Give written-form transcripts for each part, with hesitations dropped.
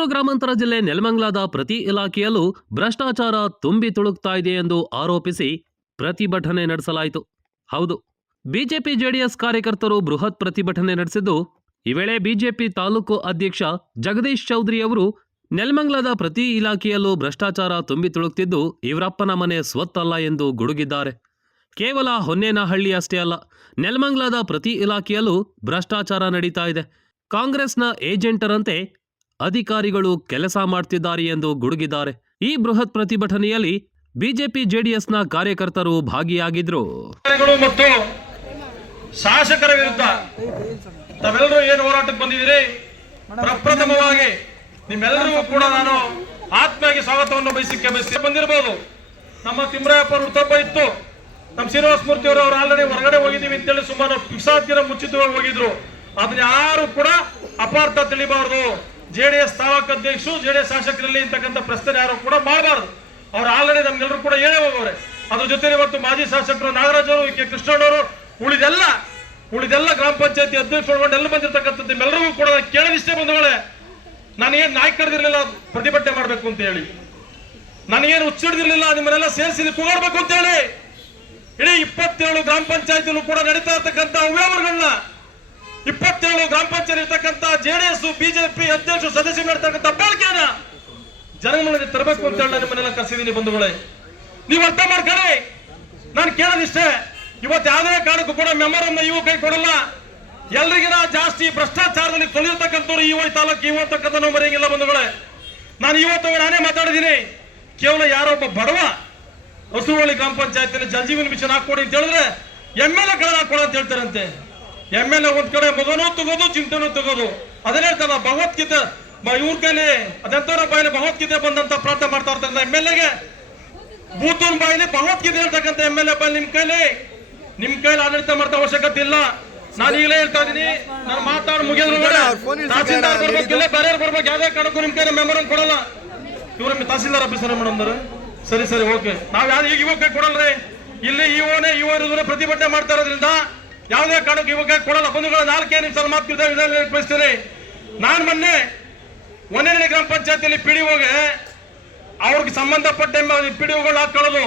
ಬೆಂಗಳೂರು ಗ್ರಾಮಾಂತರ ಜಿಲ್ಲೆ ನೆಲಮಂಗಲದ ಪ್ರತಿ ಇಲಾಖೆಯಲ್ಲೂ ಭ್ರಷ್ಟಾಚಾರ ತುಂಬಿ ತುಳುಕ್ತಾ ಇದೆ ಎಂದು ಆರೋಪಿಸಿ ಪ್ರತಿಭಟನೆ ನಡೆಸಲಾಯಿತು. ಹೌದು, ಬಿಜೆಪಿ ಜೆಡಿಎಸ್ ಕಾರ್ಯಕರ್ತರು ಬೃಹತ್ ಪ್ರತಿಭಟನೆ ನಡೆಸಿದ್ದು, ಈ ವೇಳೆ ಬಿಜೆಪಿ ತಾಲೂಕು ಅಧ್ಯಕ್ಷ ಜಗದೀಶ್ ಚೌಧರಿ ಅವರು ನೆಲಮಂಗಲದ ಪ್ರತಿ ಇಲಾಖೆಯಲ್ಲೂ ಭ್ರಷ್ಟಾಚಾರ ತುಂಬಿ ತುಳುಕ್ತಿದ್ದು ಇವರಪ್ಪನ ಮನೆ ಸ್ವತ್ತಲ್ಲ ಎಂದು ಗುಡುಗಿದ್ದಾರೆ. ಕೇವಲ ಹೊನ್ನೇನಹಳ್ಳಿ ಅಷ್ಟೇ ಅಲ್ಲ, ನೆಲಮಂಗಲದ ಪ್ರತಿ ಇಲಾಖೆಯಲ್ಲೂ ಭ್ರಷ್ಟಾಚಾರ ನಡೀತಾ ಇದೆ. ಕಾಂಗ್ರೆಸ್ನ ಏಜೆಂಟರಂತೆ ಅಧಿಕಾರಿಗಳು ಕೆಲಸ ಮಾಡ್ತಿದ್ದಾರೆ ಎಂದು ಗುಡುಗಿದ್ದಾರೆ. ಈ ಬೃಹತ್ ಪ್ರತಿಭಟನೆಯಲ್ಲಿ ಬಿಜೆಪಿ ಜೆಡಿಎಸ್ನ ಕಾರ್ಯಕರ್ತರು ಭಾಗಿಯಾಗಿದ್ರು. ಮತ್ತು ಶಾಸಕರ ವಿರುದ್ಧ ತಾವೆಲ್ಲರೂ ಏನು ಹೋರಾಟಕ್ಕೆ ಬಂದಿದ್ದೀರಿ, ಪ್ರಪ್ರಥಮವಾಗಿ ನಿಮ್ಮೆಲ್ಲರಿಗೂ ಕೂಡ ನಾನು ಆತ್ಮೀಯಾಗಿ ಸ್ವಾಗತವನ್ನು ಬಯಸಿ ಬಂದಿರಬಹುದು. ನಮ್ಮ ತಿಮ್ಮರಾಯಪ್ಪ ಹುಟ್ಟುಹಬ್ಬ ಇತ್ತು, ನಮ್ಮ ಶ್ರೀನಿವಾಸ ಮೂರ್ತಿ ಅವರು ಆಲ್ರೆಡಿ ಹೊರಗಡೆ ಹೋಗಿದ್ದೀವಿ ಅಂತೇಳಿ ಸುಮಾರು ಪಿಸಾತಿರ ಮುಚ್ಚಿತವಾಗಿ ಹೋಗಿದ್ರು. ಅದನ್ನ ಯಾರು ಕೂಡ ಅಪಾರ್ಥ ತಿಳಿಬಾರದು. ಜೆಡಿಎಸ್ ತಾಲೂಕು ಅಧ್ಯಕ್ಷರು ಜೆಡಿಎಸ್ ಶಾಸಕರಲ್ಲಿ ಅಂತಕ್ಕಂಥ ಪ್ರಶ್ನೆ ಯಾರು ಕೂಡ ಮಾಡಬಾರದು. ಅವ್ರು ಆಲ್ರೆಡಿ ನಮ್ಗೆಲ್ಲರೂ ಕೂಡ ಹೇಳೇ ಹೋಗೋರೆ. ಅದ್ರ ಜೊತೆ ಇವತ್ತು ಮಾಜಿ ಶಾಸಕರು ನಾಗರಾಜ್ ಅವರು, ಕೆ ಕೃಷ್ಣಣ್ಣವರು, ಉಳಿದೆಲ್ಲ ಗ್ರಾಮ ಪಂಚಾಯತಿ ಅಧ್ಯಕ್ಷರು ಒಳಗೊಂಡು ಎಲ್ಲ ಬಂದಿರತಕ್ಕಂಥದ್ದು ನಿಮ್ಮೆಲ್ಲರಿಗೂ ಕೂಡ ಕೇಳಲಿಷ್ಟೇ ಬಂಧುಗಳೇ. ನಾನೇನು ನಾಯಕ ಕರೆದಿರಲಿಲ್ಲ ಪ್ರತಿಭಟನೆ ಮಾಡಬೇಕು ಅಂತ ಹೇಳಿ, ನನಗೇನು ಹುಚ್ಚಿಡ್ದಿರ್ಲಿಲ್ಲ ನಿಮ್ಮನ್ನೆಲ್ಲ ಸೇರಿಸಿ ಕೂಗಾಡ್ಬೇಕು ಅಂತ ಹೇಳಿ. ಇಡೀ 27 ಗ್ರಾಮ ಪಂಚಾಯತಿನೂ ಕೂಡ ನಡೀತಾ ಇರ್ತಕ್ಕಂಥ ಅವ್ಯವಹಾರಗಳನ್ನ 27 ಗ್ರಾಮ ಪಂಚಾಯತ್ ಇರ್ತಕ್ಕಂಥ ಜೆಡಿಎಸ್ ಬಿಜೆಪಿ ಅಧ್ಯಕ್ಷರು ಸದಸ್ಯರು ನಡೀತಕ್ಕಂಥ ಬಳಕೆಯನ್ನ ಜನಗಳಿಗೆ ತರಬೇಕು ಅಂತ ಹೇಳಿ ನಿಮ್ಮನ್ನೆಲ್ಲ ಕರೆಸಿದ್ದೀನಿ ಬಂಧುಗಳೇ. ನೀವು ಅರ್ಥ ಮಾಡ್ಕೊಳ್ಳಿ. ನಾನು ಕೇಳೋದಿಷ್ಟೇ, ಇವತ್ತು ಯಾವುದೇ ಕಾರಣಕ್ಕೂ ಕೂಡ ಮೆಮೊರನ್ನ ಇವು ಕೈ ಕೊಡಲ್ಲ. ಎಲ್ರಿಗಿನ ಜಾಸ್ತಿ ಭ್ರಷ್ಟಾಚಾರದಲ್ಲಿ ತೊಳೆದಿರ್ತಕ್ಕಂಥವ್ರು ಈ ತಾಲೂಕು ಇವು ಅಂತಕ್ಕಂಥ ನಾವು ಮರೆಯಂಗಿಲ್ಲ ಬಂಧುಗಳೇ. ನಾನು ಇವತ್ತು ನಾನೇ ಮಾತಾಡಿದ್ದೀನಿ. ಕೇವಲ ಯಾರೊಬ್ಬ ಬಡವ ಹೊಸೂವಳ್ಳಿ ಗ್ರಾಮ ಪಂಚಾಯತಿಯಲ್ಲಿ ಜಲಜೀವನ ಮಿಷನ್ ಹಾಕೊಡಿ ಅಂತ ಹೇಳಿದ್ರೆ MLA ಗಳನ್ನ ಹಾಕೊಡ ಅಂತ ಹೇಳ್ತಾರಂತೆ. MLA ಒಂದ್ ಕಡೆ ಮಗನೂ ತಗೋದು, ಚಿಂತನೂ ತಗೋದು. ಅದನ್ನೇ ಹೇಳ್ತಾರ ಭಗವದ್ಗೀತೆ ಇವ್ರ ಕೈಲಿ ಅದೆಂತವ್ರ ಬಾಯಲ್ಲಿ ಭಗವದ್ಗೀತೆ ಬಂದಂತ ಪ್ರಾರ್ಥನೆ ಮಾಡ್ತಾ ಇರ್ತಾರೆ. MLAಗೆ ಬೂತೂನ್ ಬಾಯಿಲಿ ಭಗವದ್ಗೀತೆ ಹೇಳ್ತಕ್ಕಂಥ MLA ಬಾಯಲ್ಲಿ ನಿಮ್ ಕೈಲಿ ಆಡಳಿತ ಮಾಡ್ತಾ ಅವಶ್ಯಕತೆ ಇಲ್ಲ. ನಾನು ಈಗಲೇ ಹೇಳ್ತಾ ಇದೀನಿ. ನಾನು ಮಾತಾಡಿ ಮುಗಿದ್ರು ತಹಸೀಲ್ದಾರ್ ಬರ್ಬೇಕಿಲ್ಲ, ಬೇರೆ ಬರ್ಬೇಕು. ಯಾವ್ದೇ ಕಾರಣಕ್ಕೂ ನಿಮ್ ಕೈಲಿ ಮೆಮೊರಂ ಕೊಡಲ್ಲ. ಇವ್ರ ತಹಸೀಲ್ದಾರ್ ಆಫೀಸರ್ ಮೇಡಮ್ ಸರಿ ಓಕೆ. ನಾವ್ ಯಾವ್ದು ಈಗ ಇವಾಗ ಕೊಡಲ್ರಿ. ಇಲ್ಲಿ ಇವರು ಪ್ರತಿಭಟನೆ ಮಾಡ್ತಾ ಇರೋದ್ರಿಂದ ಯಾವುದೇ ಕಾರಣಕ್ಕೂ ಇವಾಗ ಕೊಡಲ್ಲ ಬಂಧುಗಳ. 4 ನಿಮಿಷ ಮಾತುಕತೆ. ನಾನು ಮೊನ್ನೆ ಒಂದನೇ ಗ್ರಾಮ ಪಂಚಾಯತಿಯಲ್ಲಿ PDOಗೆ ಅವ್ರಿಗೆ ಸಂಬಂಧಪಟ್ಟ PDOಗಳು ಹಾಕೊಳ್ಳೋದು,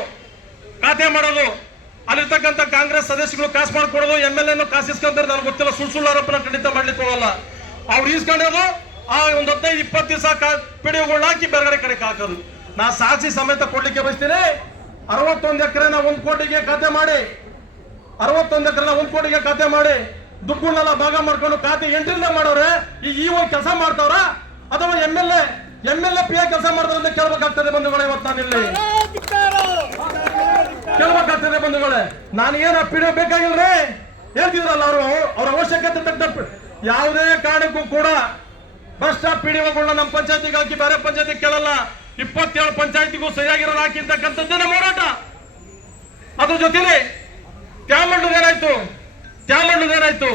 ಖಾತೆ ಮಾಡೋದು, ಅಲ್ಲಿರ್ತಕ್ಕಂಥ ಕಾಂಗ್ರೆಸ್ ಸದಸ್ಯಗಳು ಕಾಸು ಮಾಡ್ಕೊಡೋದು, MLA ಕಾಸು ಇಸ್ಕೊಂತಾರೆ. ನನಗೆ ಗೊತ್ತಿಲ್ಲ, ಸುಳ್ಳು ಆರೋಪನ ಖಂಡಿತ ಮಾಡ್ಲಿಕ್ಕೆ ಹೋಗಲ್ಲ. ಅವ್ರು ಈಸ್ಕೊಂಡೋದು ಆ ಒಂದು 15-20 ದಿವಸ PDOಗಳನ್ನ ಹಾಕಿ ಬೇರೆ ಕಡೆಗೆ ಹಾಕೋದು. ನಾ ಸಾಕ್ಷಿ ಸಮೇತ ಕೊಡ್ಲಿಕ್ಕೆ ಬಯಸ್ತೀನಿ. 61 ಎಕರೆನ 1 ಕೋಟಿಗೆ ಖಾತೆ ಮಾಡಿ, 61 ಎಕರೆನ 1 ಕೋಟಿಗೆ ಖಾತೆ ಮಾಡಿ ದುಡ್ಡುಗಳನ್ನೆಲ್ಲ ಭಾಗ ಮಾಡ್ಕೊಂಡು ಖಾತೆ ಎಂಟ್ರಿನ ಮಾಡೋರೆ ಈ ಕೆಲಸ ಮಾಡ್ತಾವ್ರ ಅಥವಾ MLA PA ಕೆಲಸ ಮಾಡ್ತಾರೆ ಅಂತ ಕೇಳ್ಬೇಕಾಗ್ತದೆ ಬಂಧುಗಳೇ. ಇವತ್ತು ನಾನಿಲ್ಲಿ ಕೇಳ್ಬೇಕಾಗ್ತದೆ ಬಂಧುಗಳೇ. ನಾನೇನ PDO ಬೇಕಾಗಿಲ್ರಿ ಹೇಳ್ತಿದ್ರಲ್ಲ ಅವ್ರ ಅವಶ್ಯಕತೆ ತಕ್ಕ ಯಾವುದೇ ಕಾರಣಕ್ಕೂ ಕೂಡ ಭ್ರಷ್ಟ PDOಗಳನ್ನ ನಮ್ಮ ಪಂಚಾಯತಿಗೆ ಹಾಕಿ ಬೇರೆ ಪಂಚಾಯತಿಗೆ ಕೇಳಲ್ಲ. 27 ಪಂಚಾಯತಿಗೂ ಸರಿಯಾಗಿರೋದು ಹಾಕಿರ್ತಕ್ಕಂಥದ್ದೇ ನಮ್ಮ ಹೋರಾಟ. ಅದ್ರ ಜೊತೆಲಿ ತ್ಯಾಮಣ್ಣದು ಏನಾಯ್ತು,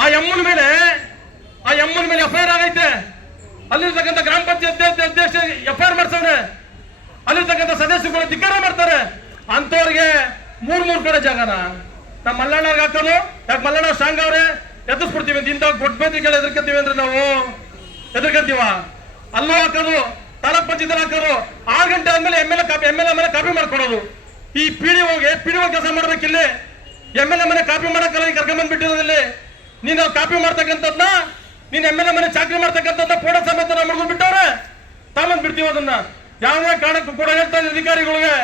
ಆ ಎಮ್ಮನ ಮೇಲೆ FIR ಆಗೈತೆ. ಅಲ್ಲಿರ್ತಕ್ಕಂಥ ಗ್ರಾಮ ಪಂಚಾಯತ್ ಅಧ್ಯಕ್ಷ FIR ಮಾಡ್ಸವ್ರೆ. ಅಲ್ಲಿರ್ತಕ್ಕಂಥ ಸದಸ್ಯರುಗಳು ಧಿಕ್ಕಾರ ಮಾಡ್ತಾರೆ. ಅಂತವ್ರಿಗೆ 3 ಕಡೆ ಜಾಗನ ನಮ್ಮ ಮಲ್ಲಣ್ಣವ್ರಿಗೆ ಹಾಕೋದು. ಯಾಕೆ ಮಲ್ಲಣ್ಣ ಸ್ಟ್ರಾಂಗ್ ಅವ್ರೆ ಎದುರಿಸ್ಬಿಡ್ತೀವಿ ಅಂತ ಇಂಥ ಗೊಡ್ಬೇದಿಗಳು ಎದುರ್ಕತ್ತೀವಿ ಅಂದ್ರೆ ನಾವು ಎದುರ್ಕತ್ತೀವ. ಅಲ್ಲೂ ಹಾಕೋದು, ತಾಲೂಕ್ ಪಂಚಾಯತ್ ಹಾಕೋದು. 6 ಗಂಟೆ ಆದ್ಮೇಲೆ MLA ಮೇಲೆ ಕಾಪಿ ಮಾಡ್ಕೊಡೋದು. ಈ PDO ಕೆಲಸ ಮಾಡ್ಬೇಕಿಲ್ಲಿ. MLA ಮನೆ ಕಾಪಿ ಮಾಡಕ್ಕಲ್ಲ ಕರ್ಕೊಂಡ್ ಬಂದ್ಬಿಟ್ಟಿರೋದಿಲ್ಲಿ. ನೀನು ಕಾಪಿ ಮಾಡ್ತಕ್ಕಂಥದ್ನ ನೀನ್ MLA ಮನೆ ಚಾಕರಿ ಮಾಡ್ತಕ್ಕಂಥದ್ನ ಫೋಟೋ ಸಮೇತ ಮಾಡ್ಕೊಂಡು ಬಿಟ್ಟವ್ರೆ. ತಾಮಂದ್ ಬಿಡ್ತೀವಿ ಅದನ್ನ. ಯಾವುದೇ ಕಾರಣಕ್ಕೂ ಕೂಡ ಹೇಳ್ತಾ ಇದ್ದ ಅಧಿಕಾರಿಗಳಿಗೆ,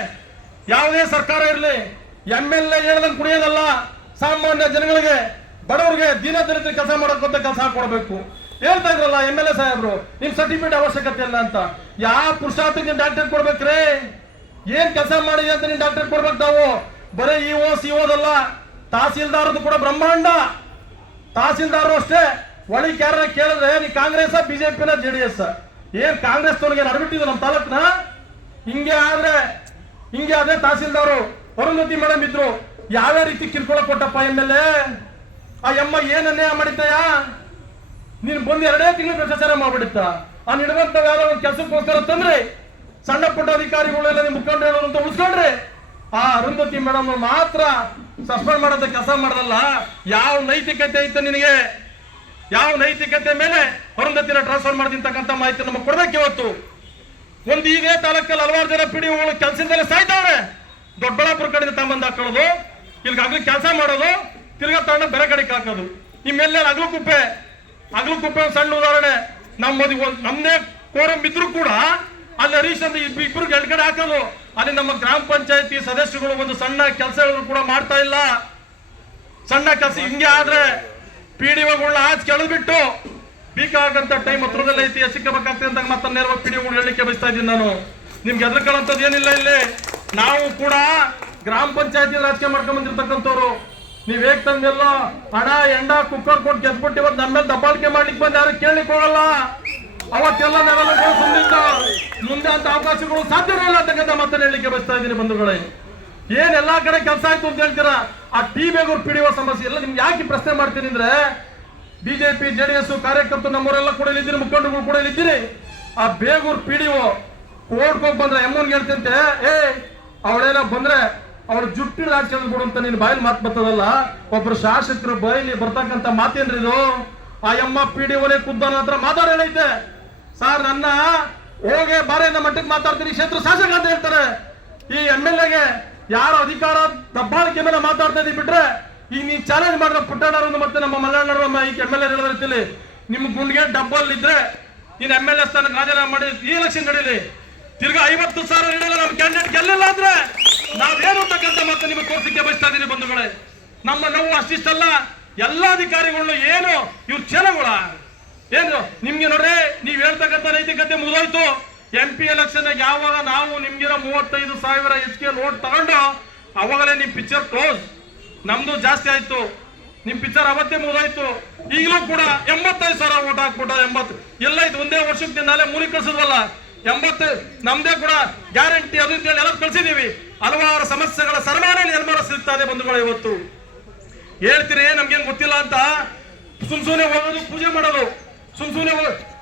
ಯಾವುದೇ ಸರ್ಕಾರ ಇರಲಿ MLA ಹೇಳ್ದಂಗೆ ಕುಡಿಯೋದಲ್ಲ. ಸಾಮಾನ್ಯ ಜನಗಳಿಗೆ, ಬಡವರಿಗೆ, ದೀನದಲಿತರಿಗೆ ಕೆಲಸ ಮಾಡೋಕ್ಕಂತ ಕೆಲಸ ಹಾಕೊಡ್ಬೇಕು. ಹೇಳ್ತಾ ಇದ್ರಲ್ಲ MLA ಸಾಹೇಬ್ರು, ನಿಮ್ ಸರ್ಟಿಫಿಕೇಟ್ ಅವಶ್ಯಕತೆ ಇಲ್ಲ ಅಂತ. ಯಾವ ಪುರುಷಾರ್ಥಕ್ಕೆ ನೀನ್ ಡಾಕ್ಟರೇಟ್ ಕೊಡ್ಬೇಕ್ರಿ? ಏನ್ ಕೆಲಸ ಮಾಡಿದೆ ಅಂತ ನೀನ್ ಡಾಕ್ಟರೇಟ್ ಕೊಡ್ಬೇಕು. ನಾವು ಬರೀ CO ತಹಸೀಲ್ದಾರದು ಕೂಡ ಬ್ರಹ್ಮಾಂಡ. ತಹಸೀಲ್ದಾರರು ಅಷ್ಟೇ. ಒಳಗೆ ಯಾರ ಕೇಳಿದ್ರೆ ನೀ ಕಾಂಗ್ರೆಸ್ ಬಿಜೆಪಿನ JDS ಏನ್ ಕಾಂಗ್ರೆಸ್ ತೋರಿಗೆ ನಡ್ಬಿಟ್ಟಿದ್ದು ನಮ್ಮ ತಾಲೂಕ್ನ. ಹಿಂಗೆ ಆದ್ರೆ ತಹಸೀಲ್ದಾರು ಅರುಂಧತಿ ಮೇಡಮ್ ಇದ್ರು. ಯಾವ ರೀತಿ ಕಿರ್ಕೊಳಕ್ ಕೊಟ್ಟಪ್ಪ MLA? ಆ ಏನ್ ಅನ್ಯಾಯ ಮಾಡಿದ್ದಯ್ಯ? ನೀನ್ ಬಂದು 2 ತಿಂಗಳು ಭ್ರಷ್ಟಾಚಾರ ಮಾಡ್ಬಿಡುತ್ತ. ಆ ನಿಡುವಂತ ಯಾರೋ ಒಂದು ಕೆಲಸಕ್ಕೋಸ್ಕರ ತಂದ್ರೆ ಸಣ್ಣ ಪುಟ್ಟ ಅಧಿಕಾರಿಗಳೆಲ್ಲ ನಿಮ್ ಮುಖಂಡರು ಹೇಳೋದು ಅಂತ ಉಳಿಸ್ಕೊಂಡ್ರೆ ಆ ಅರುಂಧತಿ ಮೇಡಮ್ ಮಾತ್ರ ಸಸ್ಪೆಂಡ್ ಮಾಡೋದ ಕೆಲಸ ಮಾಡದಲ್ಲ. ಯಾವ ನೈತಿಕತೆ ಐತೆ ನಿನಗೆ? ಯಾವ ನೈತಿಕತೆ ಮೇಲೆ ಅರುಂಧತಿನ ಟ್ರಾನ್ಸ್ಫರ್ ಮಾಡಿರ್ತಕ್ಕಂಥ ಮಾಹಿತಿ ನಮಗೆ ಕೊಡ್ಬೇಕು ಇವತ್ತು. ಒಂದು ಇದೇ ತಾಲೂಕಲ್ಲಿ ಹಲವಾರು ಜನ ಪಿಡಿಒಗಳು ಕೆಲಸದಲ್ಲೇ ಸಾಯ್ತಾವ್ರೆ. ದೊಡ್ಡಬಳ್ಳಾಪುರ ಕಡೆಯಿಂದ ತಮ್ಮಂದು ಹಾಕೊಳ್ಳೋದು, ಇಲ್ಲಿಗೆ ಆಗ್ಲಿ ಕೆಲಸ ಮಾಡೋದು, ತಿರ್ಗಾ ತಗೊಂಡ ಬೇರೆ ಕಡೆಗೆ ಹಾಕೋದು. ನಿಮ್ಮೆಲ್ಲ ಅಗ್ಲುಕುಪ್ಪೆ ಒಂದು ಸಣ್ಣ ಉದಾಹರಣೆ. ನಮ್ಮದೇ ಕೋರಂ ಇದ್ರು ಕೂಡ ಅಲ್ಲಿ ಹರೀಶ್ ಅಂತ ಇಬ್ಬರಿಗೆ ಎಡ್ಗಡೆ ಹಾಕೋದು. ಅಲ್ಲಿ ನಮ್ಮ ಗ್ರಾಮ ಪಂಚಾಯತಿ ಸದಸ್ಯರುಗಳು ಒಂದು ಸಣ್ಣ ಕೆಲಸಗಳು ಕೂಡ ಮಾಡ್ತಾ ಇಲ್ಲ. ಸಣ್ಣ ಕೆಲಸ ಹಿಂಗೆ ಆದ್ರೆ ಪಿಡಿಒಗಳನ್ನ ಆಚೆ ಕೆಳದ್ಬಿಟ್ಟು ಬೇಕಾಗಂತ ಟೈಮ್ ಹತ್ರದಲ್ಲೇ ಐತಿ, ಸಿಕ್ಕಬೇಕಾಗ್ತದೆ ಅಂತ ಮತ್ತೆ ನೇರವಾಗಿ ಪಿಡಿಒಗಳು ಹೇಳಲಿಕ್ಕೆ ಬಯಸ್ತಾ ಇದ್ದೀನಿ ನಾನು. ನಿಮ್ಗೆ ಎದ್ರಕೊಳ್ಳೋಂಥದ್ದು ಏನಿಲ್ಲ. ಇಲ್ಲಿ ನಾವು ಕೂಡ ಗ್ರಾಮ ಪಂಚಾಯತಿ ರಾಜಕೀಯ ಮಾಡ್ಕೊಂಡ್ ಬಂದಿರ್ತಕ್ಕಂಥವ್ರು. ನೀವ್ ಹೇಗ್ ತಂದೆಲ್ಲ ಹಣ ಎಂಡ ಕುಕ್ಕರ್ ಕೊಟ್ಟು ಗೆದ್ಬಿಟ್ಟು ಇವತ್ತು ನಮ್ಮ ಮೇಲೆ ದಬ್ಬಾಳಿಕೆ ಮಾಡ್ಲಿಕ್ಕೆ ಬಂದು ಯಾರು ಕೇಳಲಿಕ್ಕೆ ಹೋಗಲ್ಲ. ಅವತ್ತೆಲ್ಲ ನಾವೆಲ್ಲ ಸುಂದಿದ್ದ ಮುಂದೆ ಅಂತ ಅವಕಾಶಗಳು ಸಾಧ್ಯನೇ ಇಲ್ಲ ಅಂತಕ್ಕಂಥ ಮಾತನ್ನ ಹೇಳಲಿಕ್ಕೆ ಬಯಸ್ತಾ ಇದ್ದೀನಿ ಬಂಧುಗಳೇ. ಏನ್ ಎಲ್ಲಾ ಕಡೆ ಕೆಲಸ ಆಯ್ತು ಅಂತ ಹೇಳ್ತೀರಾ. ಆ ಟಿ ಬೇಗೂರು ಪಿಡಿಒ ಸಮಸ್ಯೆ ಎಲ್ಲ ನಿಮ್ಗೆ ಯಾಕೆ ಪ್ರಶ್ನೆ ಮಾಡ್ತೀನಿ ಅಂದ್ರೆ, ಬಿಜೆಪಿ ಜೆಡಿಎಸ್ ಕಾರ್ಯಕರ್ತರು ನಮ್ಮವರೆಲ್ಲ ಕೂಡ ಇಲ್ಲಿದ್ದೀರಿ, ಮುಖಂಡರುಗಳು ಕೂಡ ಇಲ್ಲಿದ್ದೀರಿ. ಆ ಬೇಗೂರು ಪಿಡಿಒ ಕೋರ್ಟ್ಗೆ ಬಂದ್ರೆ ಎಮ್ಮನ್ಗೆ ಹೇಳ್ತಂತೆ, ಅವಳೇನ ಬಂದ್ರೆ ಅವ್ರ ಜುಟ್ಟಿ ರಾಜಕೀಯ ಬಿಡು ಅಂತ ನೀನ್ ಬಾಯಲ್ಲಿ ಮಾತು ಬರ್ತದಲ್ಲ. ಒಬ್ರು ಶಾಸಕರು ಬಾಯಲ್ಲಿ ಬರ್ತಕ್ಕಂಥ ಮಾತೇನ್ರಿ ಇದು? ಆ ಎಮ್ಮ ಪಿಡಿಒನೇ ಖುದ್ದಾನ ಹತ್ರ ಮಾತಾಡೇನೈತೆ, ಸರ್ ನನ್ನ ಹೋಗಿ ಬಾರೆಯಿಂದ ಮಟ್ಟಕ್ಕೆ ಮಾತಾಡ್ತೀನಿ, ಕ್ಷೇತ್ರ ಶಾಸಕ ಅಂತ ಹೇಳ್ತಾರೆ. ಈ MLA ಯಾರು ಅಧಿಕಾರ ದಬ್ಬಾಳಿಕೆ ಮೇಲೆ ಮಾತಾಡ್ತಾ ಇದೀವಿ ಬಿಟ್ರೆ, ಈಗ ನೀ ಚಾಲೆಂಜ್ ಮಾಡಿದ ಪುಟ್ಟಣ್ಣರು ಮತ್ತೆ ನಮ್ಮ ಮಲ್ಲಣ್ಣರು ಈ MLA ಹೇಳಿದ ರೀತಿಲಿ ನಿಮ್ ಗುಂಡ್ಗೆ ಡಬ್ಬಲ್ ಇದ್ರೆ ನೀನ್ MLA ಸ್ಥಾನಕ್ಕೆ ರಾಜೀನಾಮೆ ಮಾಡಿ ಈ ಎಲೆಕ್ಷನ್ ನಡೀಲಿ. ತಿರ್ಗಾ 50,000 ನೀಡಲ್ಲ ನಮ್ಮ ಕ್ಯಾಂಡಿಡೇಟ್ ಗೆಲ್ಲಿಲ್ಲ ಅಂದ್ರೆ ನಾವೇನು ಅಂತಕ್ಕಂಥ ಮತ್ತೆ ನಿಮಗೆ ತೋರಿಸಿಕೆ ಬಯಸ್ತಾ ಇದೀನಿ ಬಂಧುಗಳೇ. ನಮ್ಮ ನೋವು ಅಷ್ಟಿಷ್ಟಲ್ಲ, ಎಲ್ಲ ಅಧಿಕಾರಿಗಳು ಏನು ಇವ್ರ ಛಲಗಳ ಏನು ನಿಮ್ಗೆ ನೋಡ್ರಿ, ನೀವ್ ಹೇಳ್ತಕ್ಕಂಥ ನೈತಿಕತೆ ಮುಗಿದೋಯ್ತು. MP ಎಲೆಕ್ಷನ್ ಯಾವಾಗ ನಾವು ನಿಮ್ಗಿರೋ 35,000 ಹೆಚ್ಚಿಗೆ ನೋಟ್ ತಗೊಂಡು ಅವಾಗಲೇ ನಿಮ್ ಪಿಕ್ಚರ್ ಕ್ಲೋಸ್. ನಮ್ದು ಜಾಸ್ತಿ ಆಯ್ತು, ನಿಮ್ ಪಿಕ್ಚರ್ ಅವತ್ತೇ ಮುಗಿದೋಯ್ತು. ಈಗಲೂ ಕೂಡ 85,000 ಓಟ್ ಹಾಕ್ಬಿಟ್ಟ. 80 ಎಲ್ಲ ಇದು ಒಂದೇ ವರ್ಷಕ್ಕೆ ನಾಳೆ ಮೂಲಿಗೆ ಕಳ್ಸಿದ್ವಲ್ಲ. 80 ನಮ್ದೇ ಕೂಡ ಗ್ಯಾರಂಟಿ ಅದು ಅಂತೇಳಿ ಎಲ್ಲ ಕಳ್ಸಿದೀವಿ. ಹಲವಾರು ಸಮಸ್ಯೆಗಳ ಸರಮಾನೆ ನಿರ್ಮಾಣ ಸಿಗ್ತಾ ಇದೆ ಬಂಧುಗಳು. ಇವತ್ತು ಹೇಳ್ತೀರಿ ನಮ್ಗೇನ್ ಗೊತ್ತಿಲ್ಲ ಅಂತ, ಸುಮ್ಸುನೆ ಹೋಗೋದು, ಪೂಜೆ ಮಾಡೋದು, ಸುಮ್ಸುನೆ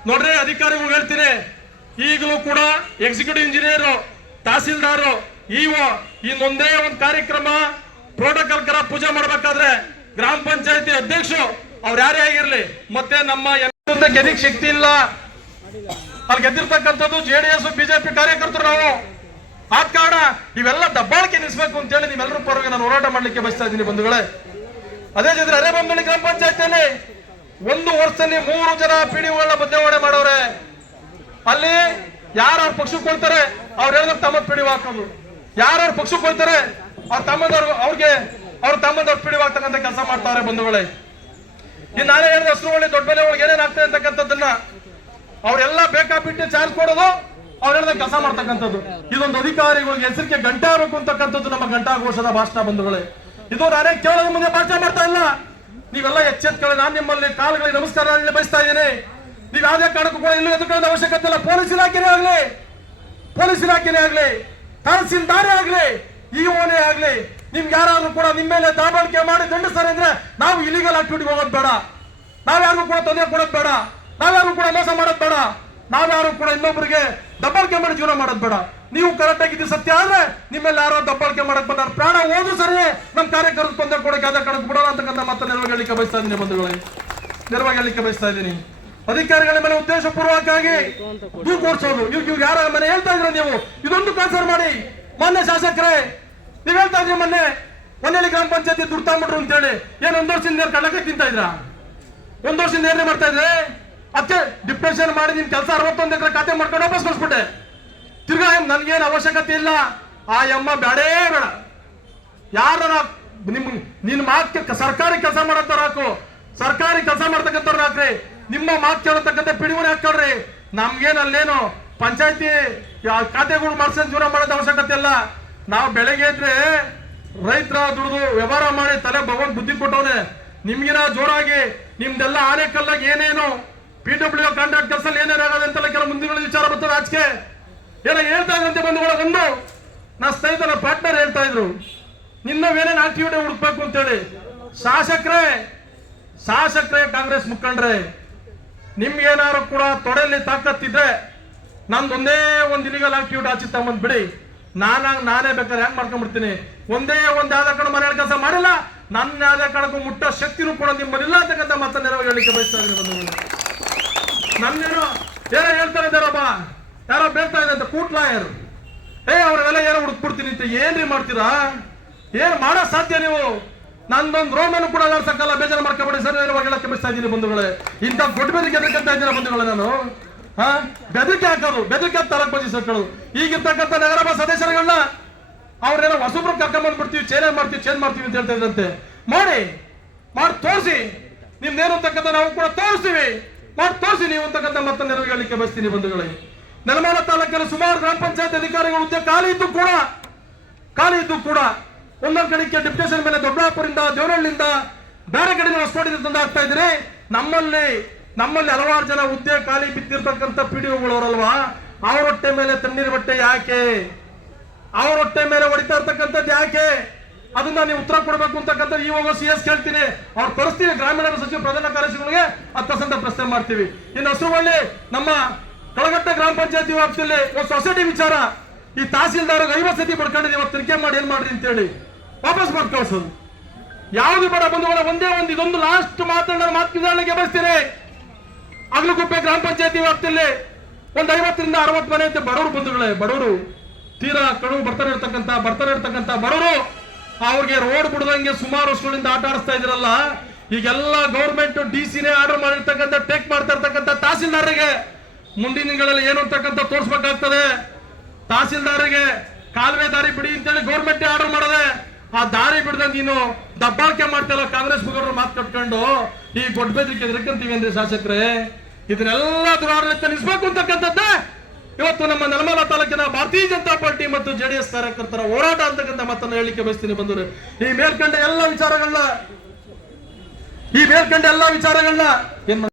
ನೋಡ್ರಿ ಅಧಿಕಾರಿಗಳು ಹೇಳ್ತೀನಿ. ಈಗಲೂ ಕೂಡ ಎಕ್ಸಿಕ್ಯೂಟಿವ್ ಇಂಜಿನಿಯರ್, ತಹಸೀಲ್ದಾರ್, ಇಒ ಇನ್ನೊಂದೇ ಒಂದು ಕಾರ್ಯಕ್ರಮ ಪ್ರೋಟೋಕಾಲ್ ಕರ ಪೂಜೆ ಮಾಡ್ಬೇಕಾದ್ರೆ ಗ್ರಾಮ ಪಂಚಾಯತಿ ಅಧ್ಯಕ್ಷರು ಅವ್ರು ಯಾರೇ ಆಗಿರ್ಲಿ, ಮತ್ತೆ ನಮ್ಮ ಗೆದಿಕ್ ಶಕ್ತಿ ಇಲ್ಲ. ಅಲ್ಲಿ ಗೆದ್ದಿರ್ತಕ್ಕಂಥದ್ದು JDS ಬಿಜೆಪಿ ಕಾರ್ಯಕರ್ತರು. ನಾವು ಆದ ಕಾರಣ ಇವೆಲ್ಲ ದಬ್ಬಾಳಿಕೆ ನಿಲ್ಲಿಸಬೇಕು ಅಂತ ಹೇಳಿ ನೀವೆಲ್ಲರೂ ಪರವಾಗಿ ನಾನು ಹೋರಾಟ ಮಾಡ್ಲಿಕ್ಕೆ ಬಯಸ್ತಾ ಇದ್ದೀನಿ ಬಂಧುಗಳೇ. ಅದೇ ಜೊತೆ ಅರೇಬೊಮ್ಮನಹಳ್ಳಿ ಗ್ರಾಮ ಪಂಚಾಯತಿಯಲ್ಲಿ 1 ವರ್ಷದಲ್ಲಿ 3 ಜನ ಪಿಡಿಒಗಳನ್ನ ಬದಲಾವಣೆ ಮಾಡೋರೆ. ಅಲ್ಲಿ ಯಾರು ಅವ್ರ ಪಕ್ಷಕ್ಕೆ ಹೋಗ್ತಾರೆ ಅವ್ರು ಹೇಳಿದ್ರೆ ತಮ್ಮ ಪಿಡಿಒ ಹಾಕೋದು, ಯಾರು ಅವ್ರ ಪಕ್ಷಕ್ಕೆ ಹೋಗ್ತಾರೆ ಅವ್ರ ತಮ್ಮದವ್ರು ಅವ್ರ ತಮ್ಮದವ್ರು ಪಿಡಿಒ ಆಗ್ತಕ್ಕಂಥ ಕೆಲಸ ಮಾಡ್ತಾರೆ ಬಂಧುಗಳೇ. ಈ ನಾನೇ ಹೇಳಿದ ಹೆಸರುಗಳು ದೊಡ್ಡ ಬೆಲೆ ಒಳಗೆ ಏನೇನ್ ಆಗ್ತದೆ ಅಂತಕ್ಕಂಥದ್ದನ್ನ ಅವರೆಲ್ಲ ಬೇಕಾಬಿಟ್ಟು ಚಾರ್ಜ್ ಕೊಡೋದು, ಅವ್ರು ಹೇಳಿದ ಕೆಲಸ ಮಾಡ್ತಕ್ಕಂಥದ್ದು. ಇದೊಂದು ಅಧಿಕಾರಿಗಳಿಗೆ ಹೆಸರಿಗೆ ಗಂಟೆ ಆಗಬೇಕು ಅಂತಕ್ಕಂಥದ್ದು ನಮ್ಮ ಘಂಟಾಘೋಷದ ಭಾಷಣ ಬಂಧುಗಳೇ. ಇದು ನಾನೇ ಕೇವಲ ಮುಂದೆ ಭಾಷಣ ಮಾಡ್ತಾ ಇಲ್ಲ. ನೀವೆಲ್ಲ ಎಚ್ಚೆತ್ಕೊಳ್ಳಿ. ನಾನು ನಿಮ್ಮಲ್ಲಿ ಕಾಲುಗಳಿಗೆ ನಮಸ್ಕಾರ ಬಯಸ್ತಾ ಇದ್ದೀನಿ. ನೀವು ಯಾವುದೇ ಕಾರಣಕ್ಕೂ ಕೂಡ ಇಲ್ಲೂ ಎದುರ್ಕೊಳ್ಳೋದ ಅವಶ್ಯಕತೆ ಇಲ್ಲ. ಪೊಲೀಸ್ ಇಲಾಖೆನೇ ಆಗ್ಲಿ, ತಹಸೀಲ್ದಾರೇ ಆಗ್ಲಿ, ಇಒನೇ ಆಗ್ಲಿ, ನಿಮ್ಗೆ ಯಾರಾದ್ರೂ ಕೂಡ ನಿಮ್ಮ ಮೇಲೆ ದಾಬಾಳಿಕೆ ಮಾಡಿ ದಂಡಿಸ್ತಾರೆ ಅಂದ್ರೆ ನಾವು ಇಲಿಗಲ್ ಆಕ್ಟಿವಿಟಿಗೆ ಹೋಗೋದು ಬೇಡ, ನಾವ್ಯಾರಿಗೂ ಕೂಡ ತೊಂದರೆ ಕೊಡೋದು ಬೇಡ, ನಾವ್ಯಾರು ಕೂಡ ಮೋಸ ಮಾಡೋದು ಬೇಡ, ನಾವ್ಯಾರು ಕೂಡ ಇನ್ನೊಬ್ಬರಿಗೆ ದಬ್ಬಾಳಿಕೆ ಮಾಡಿ ಜೀವನ ಮಾಡೋದು ಬೇಡ. ನೀವು ಕರೆಕ್ಟ್ ಆಗಿದ್ದು ಸತ್ಯ ಆದ್ರೆ ನಿಮ್ಮೆಲ್ಲ ಯಾರೋ ದಬ್ಬಾಳಿಕೆ ಮಾಡಕ್ ಬಂದಾರ, ಪ್ರಾಣ ಹೋದ್ರು ಸರಿ ನಮ್ಮ ಕಾರ್ಯಕರ್ತರು ತೊಂದರೆ ಕೊಡಕ್ಕೆ ಯಾವ್ದೇ ಕಡೆಗೆ ಬಿಡೋಣ ಅಂತಕ್ಕಂಥ ಮಾತನ್ನ ನೆರವಾಗಿ ಹೇಳಲಿಕ್ಕೆ ಬಯಸ್ತಾ ಇದ್ದೀನಿ ಬಂಧುಗಳೇ, ನೆರವಾಗಿ ಹೇಳಲಿಕ್ಕೆ ಬಯಸ್ತಾ ಇದ್ದೀನಿ. ಅಧಿಕಾರಿಗಳ ಮೇಲೆ ಉದ್ದೇಶ ಪೂರ್ವಕವಾಗಿ ದೂರು ಕೊಡ್ಸೋದು, ಇವ್ರು ಯಾರ ಮನೆ ಹೇಳ್ತಾ ಇದ್ರ ನೀವು, ಇದೊಂದು ಕನ್ಸರ್ ಮಾಡಿ. ಮೊನ್ನೆ ಶಾಸಕರೇ ನೀವ್ ಹೇಳ್ತಾ ಇದ್ರಿ, ಮೊನ್ನೆ ಹೊನ್ನಳ್ಳಿ ಗ್ರಾಮ ಪಂಚಾಯತಿ ದುಡ್ಡು ತಗೊಂಡ್ಬಿಟ್ರು ಅಂತ ಹೇಳಿ, ಏನ್ 1 ವರ್ಷದಿಂದ ಕಳ್ಳಕ್ಕೆ ತಿಂತಾ ಇದ್ರ? 1 ವರ್ಷದಿಂದ ಏನೇ ಮಾಡ್ತಾ ಇದ್ರೆ? ಅದಕ್ಕೆ ಡಿಪ್ರೆಷನ್ ಮಾಡಿ ನಿಮ್ ಕೆಲಸ 61 ಎಕರೆ ಖಾತೆ ಮಾಡ್ಕೊಂಡು ವಾಪಸ್ ಕಳ್ಸ್ಬಿಟ್ಟೆ. ತಿರ್ಗಾ ನನ್ಗೇನು ಅವಶ್ಯಕತೆ ಇಲ್ಲ, ಆ ಅಮ್ಮ ಬೇಡೇ ಬೇಡ. ಯಾರ ನಿನ್ ಮಾತು ಸರ್ಕಾರಿ ಕೆಲಸ ಮಾಡಂತಾರ ಹಾಕು, ಸರ್ಕಾರಿ ಕೆಲಸ ಮಾಡ್ತಕ್ಕಂಥವ್ರು ಹಾಕ್ರಿ, ನಿಮ್ಮ ಮಾತು ಕೇಳತಕ್ಕಂಥ ಪಿಡಿಒನೇ ಹಾಕೊಳ್ರಿ. ನಮ್ಗೇನು ಅಲ್ಲೇನು ಪಂಚಾಯತಿ ಖಾತೆಗಳು ಮಾಡ್ಸೋದು ಜೀವನ ಮಾಡೋದು ಅವಶ್ಯಕತೆ ಇಲ್ಲ. ನಾವು ಬೆಳಗ್ಗೆ ಇದ್ರೆ ರೈತರ ದುಡಿದು ವ್ಯವಹಾರ ಮಾಡಿ ತಲೆ ಭಗವಂತ ಬುದ್ಧಿ ಕೊಟ್ಟವನೆ. ನಿಮ್ಗಿನ ಜೋರಾಗಿ ನಿಮ್ದೆಲ್ಲ ಆನೆ ಕಲ್ಲಾಗಿ ಏನೇನು PWO ಕಾಂಟ್ರಾಕ್ಟ್ ಕೆಲಸ ಏನೇನಾಗದೆ ಅಂತೆಲ್ಲ ಕೆಲವು ಮುಂದಿನ ವಿಚಾರ ಬರ್ತದೆ. ಆಚೆಗೆ ಏನೋ ಹೇಳ್ತಾ ಇದ್ರಂತೆ ಬಂಧುಗಳ, ಒಂದು ನಾ ಸ್ನೇಹಿತರ ಪಾರ್ಟ್ನರ್ ಹೇಳ್ತಾ ಇದ್ರು, ನಿನ್ನವೇನೇನು ಆಕ್ಟಿವಿಟಿ ಹುಡುಕ್ಬೇಕು ಅಂತೇಳಿ. ಶಾಸಕರೇ ಕಾಂಗ್ರೆಸ್ ಮುಖಂಡ್ರೆ, ನಿಮ್ಗೇನಾದ್ರು ಕೂಡ ತೊಡೆಯಲ್ಲಿ ತಾಕತ್ತಿದ್ರೆ ನಂದೊಂದೇ ಒಂದು ಇಲಿಗಲ್ ಆಕ್ಟಿವಿಟಿ ಆಚೆ ತಗೊಂಡ್ ಬಿಡಿ, ನಾನೇ ಬೇಕಾದ್ರೆ ಹೆಂಗ್ ಮಾಡ್ಕೊಂಡ್ಬಿಡ್ತೀನಿ. ಒಂದೇ ಒಂದು ಯಾವ್ದ ಕಡೆ ಮನೆ ಕೆಲಸ ಮಾಡಿಲ್ಲ, ನನ್ನ ಯಾವುದೇ ಕಾರಣಕ್ಕೂ ಮುಟ್ಟೋ ಶಕ್ತಿನೂ ಕೂಡ ನಿಮ್ಮಲ್ಲಿಲ್ಲ ಅಂತಕ್ಕಂಥ ಮಾತನ್ನ ನೆರವೇರಿಸಿ ಹೇಳಲಿಕ್ಕೆ ಬಯಸ್ತಾ ಇದ್ದೀನಿ ಬಂಧುಗಳೇ. ನನ್ನೇನೋ ಏನೋ ಹೇಳ್ತಾ ಇದ್ದಾರಪ್ಪ, ಯಾರೋ ಬೇಳ್ತಾ ಇದೆ ಅಂತ ಕೂಟ್ಲಾಯರು, ಅವರೆಲ್ಲ ಏನೋ ಹುಡುಕ್ಬಿಡ್ತೀನಿ ಅಂತ ಏನ್ರಿ ಮಾಡ್ತೀರಾ? ಏನ್ ಮಾಡೋ ಸಾಧ್ಯ ನೀವು? ನಂದೊಂದು ರೋಮನ್ನು ಕೂಡ ಸಕ್ಕಲ್ಲ, ಬೇಜಾರು ಮಾಡ್ಕೊಬೇಡಿ ಸರ್, ಹೇಳಕ್ಕೆ ಬಯಸ್ತಾ ಇದ್ದೀನಿ ಬಂಧುಗಳೇ. ಇಂಥ ದೊಡ್ಡ ಬೆದರಿಕೆ ಎದಕ್ಕಂತ ಇದ್ದೀರಾ ಬಂಧುಗಳೇ? ನಾನು ಬೆದರಿಕೆ ಹಾಕೋದು, ಬೆದರಿಕೆ ತಾಲೂಕ್ ಪಂಚಾಯತ್ ಸಭೆಗಳು ಈಗಿರ್ತಕ್ಕಂಥ ನಗರಸಭಾ ಸದಸ್ಯರುಗಳನ್ನ ಅವ್ರೇನೋ ಹೊಸಬ್ರು ಕರ್ಕೊಂಡ್ಬಂದ್ಬಿಡ್ತೀವಿ, ಚೇಂಜ್ ಮಾಡ್ತೀವಿ ಅಂತ ಹೇಳ್ತಾ ಇದ್ರಂತೆ. ಮಾಡಿ ತೋರಿಸಿ, ನಿಮ್ದೇನು ಅಂತಕ್ಕಂಥ ನಾವು ಕೂಡ ತೋರಿಸ್ತೀವಿ, ಮಾಡಿ ತೋರಿಸಿ ನೀವು ಅಂತಕ್ಕಂಥ ಮತ್ತೊಂದು ನೆರವು ಹೇಳಲಿಕ್ಕೆ ಬಯಸ್ತೀನಿ ಬಂಧುಗಳೇ. ನೆಲಮಂಗಲ ತಾಲೂಕಿನ ಸುಮಾರು ಗ್ರಾಮ ಪಂಚಾಯತ್ ಅಧಿಕಾರಿಗಳು ಹುದ್ದೆ ಖಾಲಿ ಇದ್ದು ಕೂಡ ಒಂದೊಂದು ಕಡೆಗೆ ಡಿಪ್ಯುಟೇಷನ್ ಮೇಲೆ ದೊಡ್ಡಾಪುರಿಂದ, ದೇವನಹಳ್ಳಿಯಿಂದ, ಬೇರೆ ಕಡೆ ಹೊಸಕೋಟೆ ತಂದು ಆಗ್ತಾ ಇದ್ರೆ ನಮ್ಮಲ್ಲಿ ಹಲವಾರು ಜನ ಹುದ್ದೆ ಖಾಲಿ ಬಿದ್ದಿರ್ತಕ್ಕಂಥ ಪಿಡಿಒಗಳು ಅವರಲ್ವಾ, ಅವ್ರ ಹೊಟ್ಟೆ ಮೇಲೆ ತಣ್ಣೀರು ಬಟ್ಟೆ ಯಾಕೆ? ಅವ್ರ ಹೊಟ್ಟೆ ಮೇಲೆ ಹೊಡಿತಾ ಇರ್ತಕ್ಕಂಥದ್ದು ಯಾಕೆ? ಅದನ್ನ ನೀವು ಉತ್ತರ ಕೊಡಬೇಕು ಅಂತಕ್ಕಂಥ ಇವಾಗ CS ಕೇಳ್ತೀನಿ, ಅವ್ರು ತರಿಸ್ತೀವಿ. ಗ್ರಾಮೀಣ ಸಚಿವ ಪ್ರಧಾನ ಕಾರ್ಯದರ್ಶಿಗಳಿಗೆ 10% ಪ್ರಶ್ನೆ ಮಾಡ್ತೀವಿ. ಇನ್ನು ಹಸುವಳ್ಳಿ ನಮ್ಮ ಕಳಗಟ್ಟೆ ಗ್ರಾಮ ಪಂಚಾಯತಿ ವ್ಯಾಪ್ತಿಯಲ್ಲಿ ಸೊಸೈಟಿ ವಿಚಾರ ಈ ತಹಸೀಲ್ದಾರ್ 50 ಸತಿ ಪಡ್ಕೊಂಡಿದ್ದೀವಿ, ಇವತ್ತು ತನಿಖೆ ಮಾಡಿ ಏನ್ ಮಾಡ್ರಿ ಅಂತೇಳಿ ವಾಪಸ್ ಮಾಡಿ ಕಳಿಸೋದು. ಯಾವ್ದು ಬೇಡ ಬಂಧುಗಳ, ಇದೊಂದು ಲಾಸ್ಟ್ ಮಾತನಾಡಲಿಕ್ಕೆ ಬಯಸ್ತೀನಿ. ಅಗ್ಲಗುಪ್ಪೆ ಗ್ರಾಮ ಪಂಚಾಯತಿ ವ್ಯಾಪ್ತಿಯಲ್ಲಿ ಒಂದು 50 ರಿಂದ 60 ಮನೆ ಅಂತ ಬಡವರು ಬಂಧುಗಳೇ, ಬಡವರು ತೀರಾ ಕಡುವು ಬರ್ತಾನೆ ಇರ್ತಕ್ಕಂಥ ಬಡವರು, ಅವ್ರಿಗೆ ರೋಡ್ ಬಿಡದಂಗೆ ಸುಮಾರು ವರ್ಷಗಳಿಂದ ಆಟ ಆಡಿಸ್ತಾ ಇದ್ರಲ್ಲ. ಈಗೆಲ್ಲ ಗೌರ್ಮೆಂಟ್ DC-ನೇ ಆರ್ಡರ್ ಮಾಡಿರ್ತಕ್ಕಂಥ ಟೇಕ್ ಮಾಡ್ತಾ ಇರ್ತಕ್ಕಂಥ ತಹಸೀಲ್ದಾರರಿಗೆ ಮುಂದಿನ ದಿನಗಳಲ್ಲಿ ಏನು ಅಂತಕ್ಕಂಥ ತೋರಿಸಬೇಕಾಗ್ತದೆ. ತಹಸೀಲ್ದಾರಿಗೆ ಕಾಲುವೆ ದಾರಿ ಬಿಡಿ ಅಂತೇಳಿ ಗೌರ್ಮೆಂಟ್ ಆರ್ಡರ್ ಮಾಡದೆ, ಆ ದಾರಿ ಬಿಡದ ನೀನು ದಬ್ಬಾಳಿಕೆ ಮಾಡ್ತಿಲ್ಲ. ಕಾಂಗ್ರೆಸ್ ಮುಖಂಡರು ಮಾತು ಕಟ್ಕೊಂಡು ಈ ಗೊಡ್ಡ ಬೆದರಿಕೆ ಎದಕ್ಕಂತೀವಿ ಅಂದ್ರೆ ಶಾಸಕರೇ, ಇದನ್ನೆಲ್ಲ ದುರಾಡಳಿತ ನಿಲ್ಲಿಸಬೇಕು ಅಂತಕ್ಕಂಥದ್ದೇ ಇವತ್ತು ನಮ್ಮ ನೆಲಮಂಗಲ ತಾಲೂಕಿನ ಭಾರತೀಯ ಜನತಾ ಪಾರ್ಟಿ ಮತ್ತು JDS ಕಾರ್ಯಕರ್ತರ ಹೋರಾಟ ಅಂತಕ್ಕಂಥ ಮಾತನ್ನು ಹೇಳಲಿಕ್ಕೆ ಬಯಸ್ತೀನಿ ಬಂಧುಗಳೇ. ಈ ಮೇಲ್ಕಂಡ ಎಲ್ಲ ವಿಚಾರಗಳನ್ನ ಏನ್